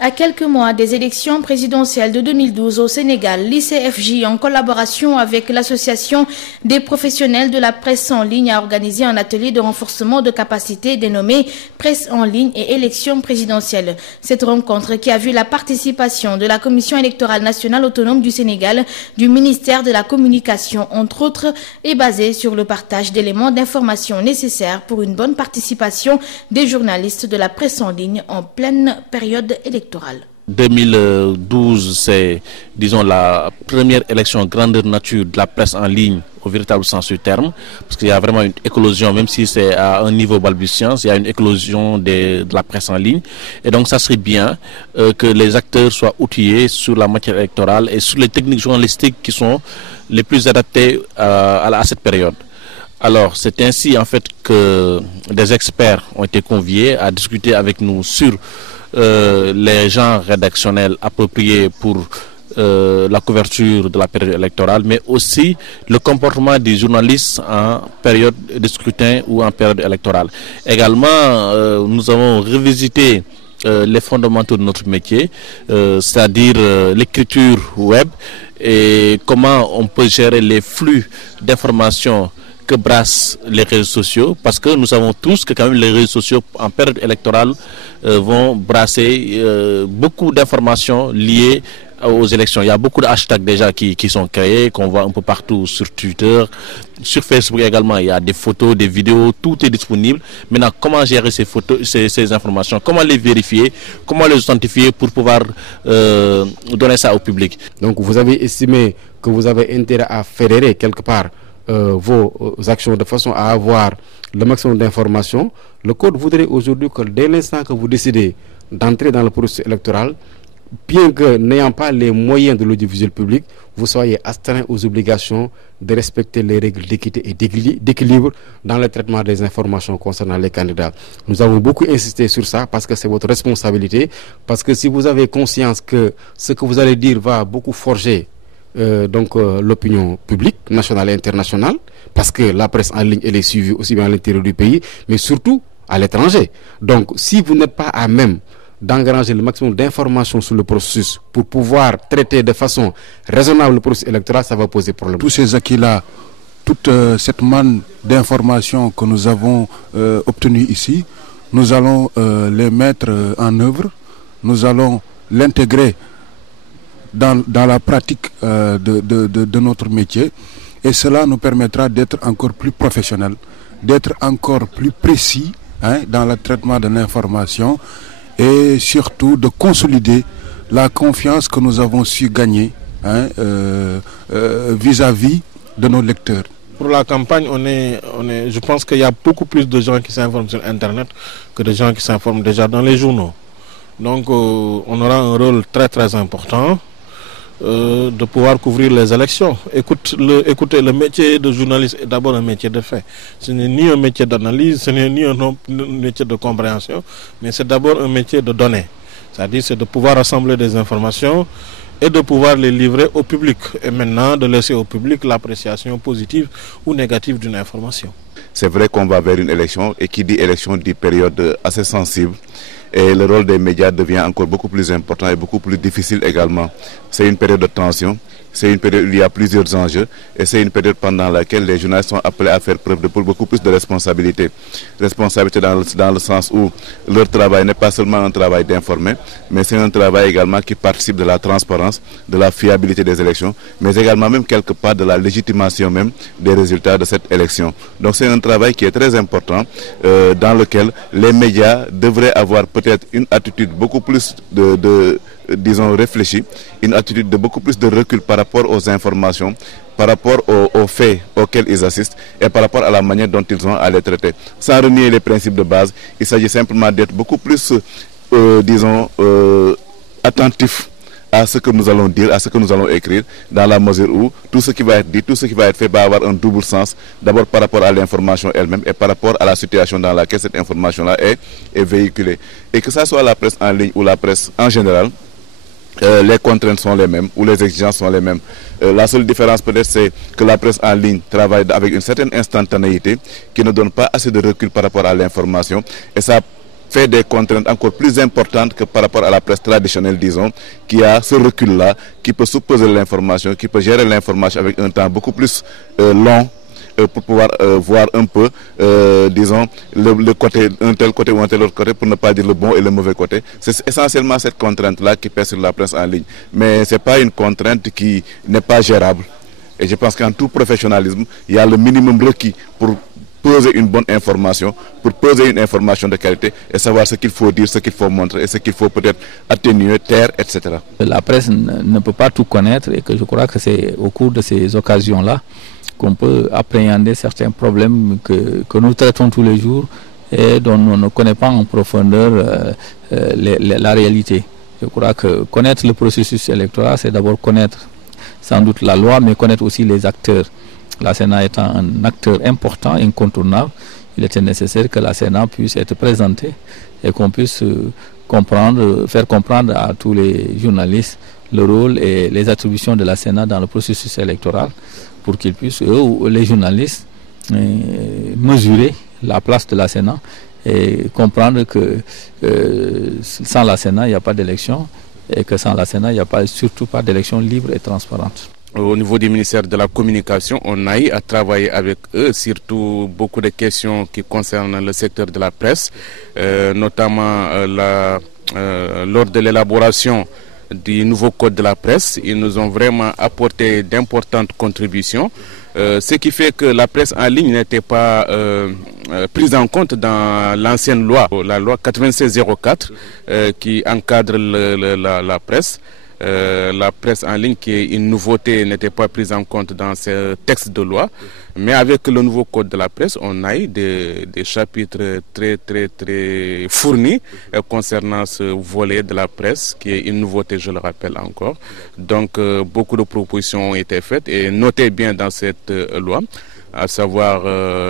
À quelques mois des élections présidentielles de 2012 au Sénégal, l'ICFJ, en collaboration avec l'Association des professionnels de la presse en ligne, a organisé un atelier de renforcement de capacité dénommé Presse en ligne et élections présidentielles. Cette rencontre, qui a vu la participation de la Commission électorale nationale autonome du Sénégal, du ministère de la Communication, entre autres, est basée sur le partage d'éléments d'information nécessaires pour une bonne participation des journalistes de la presse en ligne en pleine période électorale. 2012, c'est, disons, la première élection grandeur nature de la presse en ligne au véritable sens du terme, parce qu'il y a vraiment une éclosion, même si c'est à un niveau balbutiant, il y a une éclosion de la presse en ligne. Et donc, ça serait bien que les acteurs soient outillés sur la matière électorale et sur les techniques journalistiques qui sont les plus adaptées à cette période. Alors, c'est ainsi, en fait, que des experts ont été conviés à discuter avec nous sur les genres rédactionnels appropriés pour la couverture de la période électorale, mais aussi le comportement des journalistes en période de scrutin ou en période électorale. Également, nous avons revisité les fondamentaux de notre métier, c'est-à-dire l'écriture web et comment on peut gérer les flux d'informations que brassent les réseaux sociaux, parce que nous savons tous que quand même les réseaux sociaux en période électorale vont brasser beaucoup d'informations liées aux élections. Il y a beaucoup de hashtags déjà qui sont créés, qu'on voit un peu partout sur Twitter, sur Facebook également. Il y a des photos, des vidéos, tout est disponible. Maintenant, comment gérer ces photos, ces informations, comment les vérifier, comment les authentifier pour pouvoir donner ça au public. Donc vous avez estimé que vous avez intérêt à fédérer quelque part vos actions de façon à avoir le maximum d'informations. Le code voudrait aujourd'hui que dès l'instant que vous décidez d'entrer dans le processus électoral, bien que n'ayant pas les moyens de l'audiovisuel public, vous soyez astreint aux obligations de respecter les règles d'équité et d'équilibre dans le traitement des informations concernant les candidats. Nous avons beaucoup insisté sur ça parce que c'est votre responsabilité, parce que si vous avez conscience que ce que vous allez dire va beaucoup forger l'opinion publique nationale et internationale, parce que la presse en ligne elle est suivie aussi bien à l'intérieur du pays, mais surtout à l'étranger. Donc si vous n'êtes pas à même d'engranger le maximum d'informations sur le processus pour pouvoir traiter de façon raisonnable le processus électoral, ça va poser problème. Tous ces acquis-là, toute cette manne d'informations que nous avons obtenues ici, nous allons les mettre en œuvre, nous allons l'intégrer dans la pratique de notre métier, et cela nous permettra d'être encore plus professionnels, d'être encore plus précis dans le traitement de l'information et surtout de consolider la confiance que nous avons su gagner vis-à-vis de nos lecteurs. Pour la campagne, je pense qu'il y a beaucoup plus de gens qui s'informent sur Internet que de gens qui s'informent déjà dans les journaux. Donc on aura un rôle très très important de pouvoir couvrir les élections. Écoutez, le métier de journaliste est d'abord un métier de fait. Ce n'est ni un métier d'analyse, ce n'est ni un métier de compréhension, mais c'est d'abord un métier de données. C'est-à-dire c'est de pouvoir rassembler des informations et de pouvoir les livrer au public. Et maintenant de laisser au public l'appréciation positive ou négative d'une information. C'est vrai qu'on va vers une élection, et qui dit élection dit période assez sensible. Et le rôle des médias devient encore beaucoup plus important et beaucoup plus difficile également. C'est une période de tension, c'est une période où il y a plusieurs enjeux, et c'est une période pendant laquelle les journalistes sont appelés à faire preuve de beaucoup plus de responsabilité. Responsabilité dans le sens où leur travail n'est pas seulement un travail d'informer, mais c'est un travail également qui participe de la transparence, de la fiabilité des élections, mais également même quelque part de la légitimation même des résultats de cette élection. Donc c'est un travail qui est très important, dans lequel les médias devraient avoir peut-être une attitude beaucoup plus disons réfléchie, une attitude de beaucoup plus de recul par rapport aux informations, par rapport aux faits auxquels ils assistent et par rapport à la manière dont ils ont à les traiter. Sans renier les principes de base, il s'agit simplement d'être beaucoup plus, attentif à ce que nous allons dire, à ce que nous allons écrire, dans la mesure où tout ce qui va être dit, tout ce qui va être fait va avoir un double sens, d'abord par rapport à l'information elle-même et par rapport à la situation dans laquelle cette information-là est véhiculée. Et que ça soit la presse en ligne ou la presse en général, les contraintes sont les mêmes ou les exigences sont les mêmes. La seule différence peut-être c'est que la presse en ligne travaille avec une certaine instantanéité qui ne donne pas assez de recul par rapport à l'information, et ça fait des contraintes encore plus importantes que par rapport à la presse traditionnelle, disons, qui a ce recul-là, qui peut supposer l'information, qui peut gérer l'information avec un temps beaucoup plus long, pour pouvoir voir un peu, disons, le côté, un tel côté ou un tel autre côté, pour ne pas dire le bon et le mauvais côté. C'est essentiellement cette contrainte-là qui pèse sur la presse en ligne. Mais ce n'est pas une contrainte qui n'est pas gérable. Et je pense qu'en tout professionnalisme, il y a le minimum requis pour poser une bonne information, pour poser une information de qualité et savoir ce qu'il faut dire, ce qu'il faut montrer et ce qu'il faut peut-être atténuer, taire, etc. La presse ne peut pas tout connaître et que je crois que c'est au cours de ces occasions-là qu'on peut appréhender certains problèmes que nous traitons tous les jours et dont on ne connaît pas en profondeur la réalité. Je crois que connaître le processus électoral, c'est d'abord connaître sans doute la loi, mais connaître aussi les acteurs. La Sénat étant un acteur important, incontournable, il était nécessaire que la Sénat puisse être présentée et qu'on puisse faire comprendre à tous les journalistes le rôle et les attributions de la Sénat dans le processus électoral pour qu'ils puissent, eux, les journalistes, mesurer la place de la Sénat et comprendre que sans la Sénat, il n'y a pas d'élection et que sans la Sénat, il n'y a surtout pas d'élection libre et transparente. Au niveau du ministère de la Communication, on a eu à travailler avec eux, surtout beaucoup de questions qui concernent le secteur de la presse, notamment lors de l'élaboration du nouveau code de la presse. Ils nous ont vraiment apporté d'importantes contributions, ce qui fait que la presse en ligne n'était pas prise en compte dans l'ancienne loi, la loi 9604 qui encadre la presse. La presse en ligne, qui est une nouveauté, n'était pas prise en compte dans ce texte de loi. Mais avec le nouveau code de la presse, on a eu des chapitres très fournis concernant ce volet de la presse, qui est une nouveauté, je le rappelle encore. Donc, beaucoup de propositions ont été faites et notez bien dans cette loi, à savoir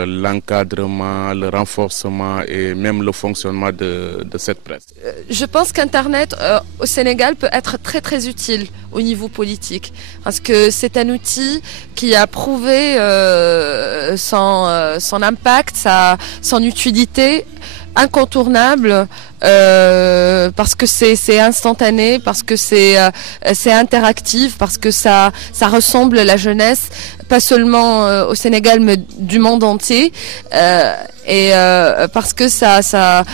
l'encadrement, le renforcement et même le fonctionnement de cette presse. Je pense qu'Internet au Sénégal peut être très utile au niveau politique parce que c'est un outil qui a prouvé son impact, son utilité incontournable parce que c'est instantané, parce que c'est interactif, parce que ça ressemble à la jeunesse, pas seulement au Sénégal mais du monde entier, et parce que ça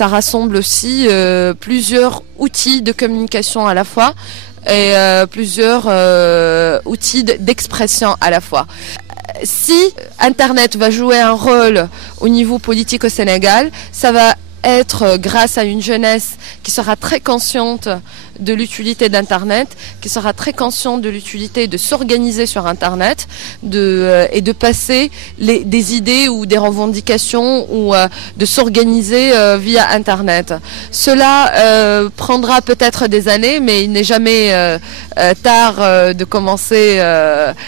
rassemble aussi plusieurs outils de communication à la fois et plusieurs outils d'expression à la fois. Si Internet va jouer un rôle au niveau politique au Sénégal, ça va être grâce à une jeunesse qui sera très consciente de l'utilité d'Internet, qui sera très consciente de l'utilité de s'organiser sur Internet et de passer des idées ou des revendications ou de s'organiser via Internet. Cela prendra peut-être des années, mais il n'est jamais tard de commencer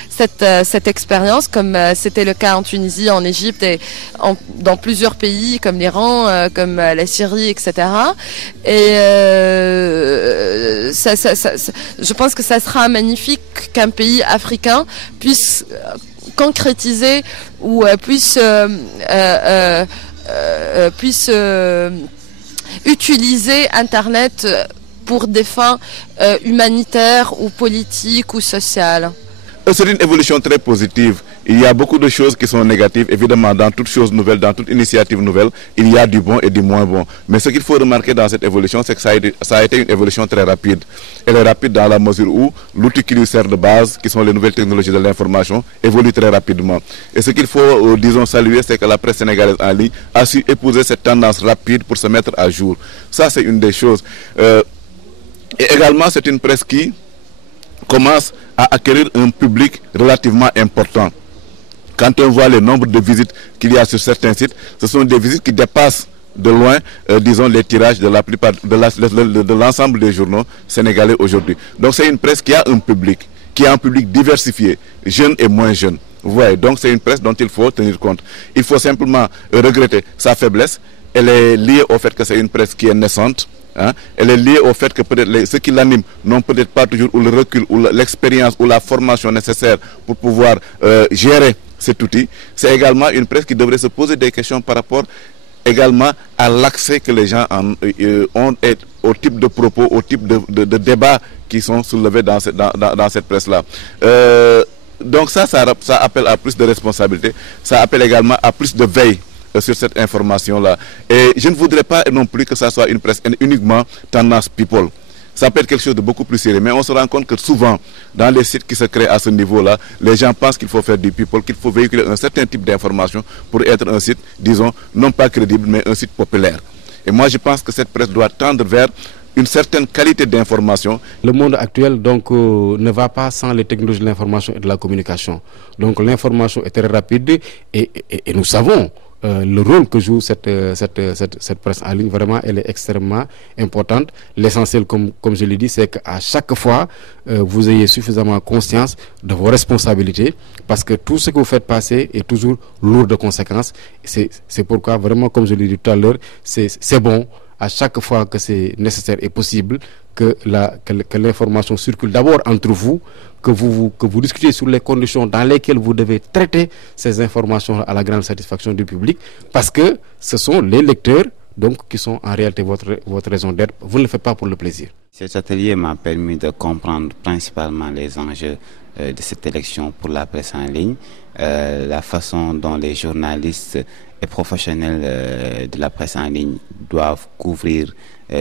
cette expérience, comme c'était le cas en Tunisie, en Égypte et dans plusieurs pays comme l'Iran, comme la Syrie, etc. Et je pense que ça sera magnifique qu'un pays africain puisse concrétiser ou puisse utiliser Internet pour des fins humanitaires ou politiques ou sociales. C'est une évolution très positive. Il y a beaucoup de choses qui sont négatives. Évidemment, dans toute chose nouvelle, dans toute initiative nouvelle, il y a du bon et du moins bon. Mais ce qu'il faut remarquer dans cette évolution, c'est que ça a été une évolution très rapide. Elle est rapide dans la mesure où l'outil qui lui sert de base, qui sont les nouvelles technologies de l'information, évolue très rapidement. Et ce qu'il faut, disons, saluer, c'est que la presse sénégalaise en ligne a su épouser cette tendance rapide pour se mettre à jour. Ça, c'est une des choses. Et également, c'est une presse qui commence à acquérir un public relativement important. Quand on voit le nombre de visites qu'il y a sur certains sites, ce sont des visites qui dépassent de loin, disons, les tirages de la plupart de l'ensemble des journaux sénégalais aujourd'hui. Donc c'est une presse qui a un public diversifié, jeunes et moins jeunes. Vous voyez, donc c'est une presse dont il faut tenir compte. Il faut simplement regretter sa faiblesse. Elle est liée au fait que c'est une presse qui est naissante. Hein? Elle est liée au fait que peut-être ceux qui l'animent n'ont peut-être pas toujours ou le recul ou l'expérience ou la formation nécessaire pour pouvoir gérer cet outil. C'est également une presse qui devrait se poser des questions par rapport également à l'accès que les gens ont au type de propos, au type de débats qui sont soulevés dans cette presse-là. Donc ça appelle à plus de responsabilité, ça appelle également à plus de veille sur cette information-là. Et je ne voudrais pas non plus que ça soit une presse uniquement tendance people. Ça peut être quelque chose de beaucoup plus sérieux, mais on se rend compte que souvent, dans les sites qui se créent à ce niveau-là, les gens pensent qu'il faut faire du people, qu'il faut véhiculer un certain type d'information pour être un site, disons, non pas crédible, mais un site populaire. Et moi, je pense que cette presse doit tendre vers une certaine qualité d'information. Le monde actuel donc ne va pas sans les technologies de l'information et de la communication. Donc l'information est très rapide et nous savons le rôle que joue cette presse en ligne. Vraiment, elle est extrêmement importante. L'essentiel, comme je l'ai dit, c'est qu'à chaque fois, vous ayez suffisamment conscience de vos responsabilités, parce que tout ce que vous faites passer est toujours lourd de conséquences. C'est pourquoi, vraiment, comme je l'ai dit tout à l'heure, c'est bon, à chaque fois que c'est nécessaire et possible, que l'information circule d'abord entre vous, que vous discutiez sur les conditions dans lesquelles vous devez traiter ces informations à la grande satisfaction du public, parce que ce sont les lecteurs donc qui sont en réalité votre raison d'être. Vous ne le faites pas pour le plaisir. Cet atelier m'a permis de comprendre principalement les enjeux de cette élection pour la presse en ligne, la façon dont les journalistes et professionnels de la presse en ligne doivent couvrir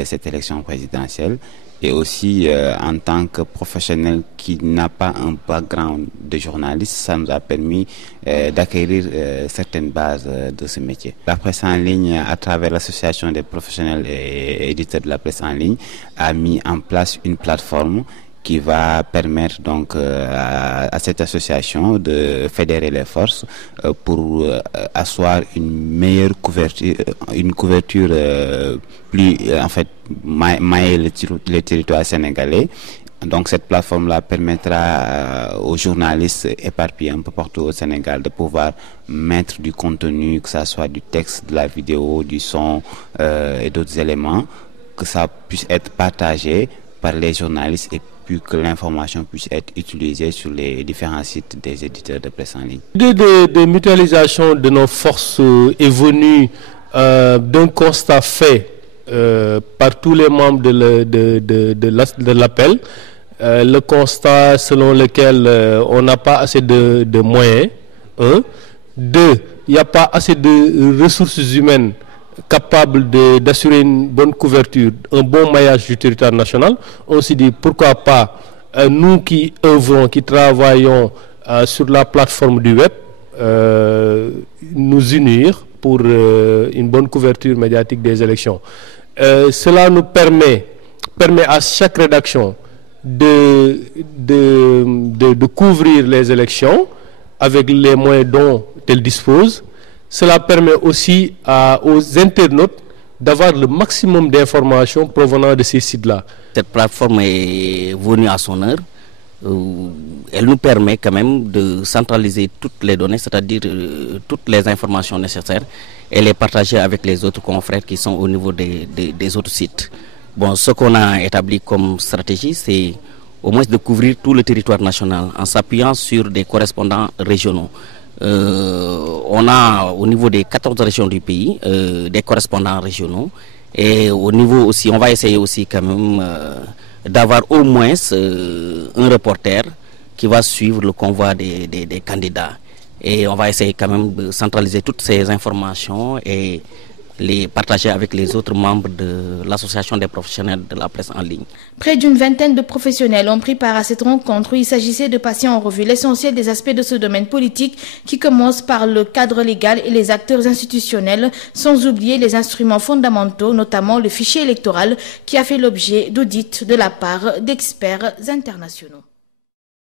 cette élection présidentielle, et aussi en tant que professionnel qui n'a pas un background de journaliste, ça nous a permis d'acquérir certaines bases de ce métier. La presse en ligne, à travers l'association des professionnels et éditeurs de la presse en ligne, a mis en place une plateforme qui va permettre donc à cette association de fédérer les forces pour asseoir une meilleure couverture, plus en fait mailler le territoire sénégalais. Donc cette plateforme-là permettra aux journalistes éparpillés un peu partout au Sénégal de pouvoir mettre du contenu, que ça soit du texte, de la vidéo, du son et d'autres éléments, que ça puisse être partagé par les journalistes et puis que l'information puisse être utilisée sur les différents sites des éditeurs de presse en ligne. L'idée de mutualisation de nos forces est venue d'un constat fait par tous les membres de l'appel. Le constat selon lequel on n'a pas assez de moyens. 2, il n'y a pas assez de ressources humaines capable d'assurer une bonne couverture, un bon maillage du territoire national. On s'est dit pourquoi pas nous qui œuvrons, qui travaillons sur la plateforme du web, nous unir pour une bonne couverture médiatique des élections. Cela nous permet à chaque rédaction de couvrir les élections avec les moyens dont elle dispose. Cela permet aussi aux internautes d'avoir le maximum d'informations provenant de ces sites-là. Cette plateforme est venue à son heure. Elle nous permet quand même de centraliser toutes les données, c'est-à-dire toutes les informations nécessaires, et les partager avec les autres confrères qui sont au niveau des autres sites. Bon, ce qu'on a établi comme stratégie, c'est au moins de couvrir tout le territoire national en s'appuyant sur des correspondants régionaux. On a au niveau des 14 régions du pays des correspondants régionaux, et au niveau aussi, on va essayer aussi quand même d'avoir au moins un reporter qui va suivre le convoi des candidats, et on va essayer quand même de centraliser toutes ces informations et les partager avec les autres membres de l'association des professionnels de la presse en ligne. Près d'une vingtaine de professionnels ont pris part à cette rencontre où il s'agissait de passer en revue l'essentiel des aspects de ce domaine politique qui commence par le cadre légal et les acteurs institutionnels, sans oublier les instruments fondamentaux, notamment le fichier électoral qui a fait l'objet d'audits de la part d'experts internationaux.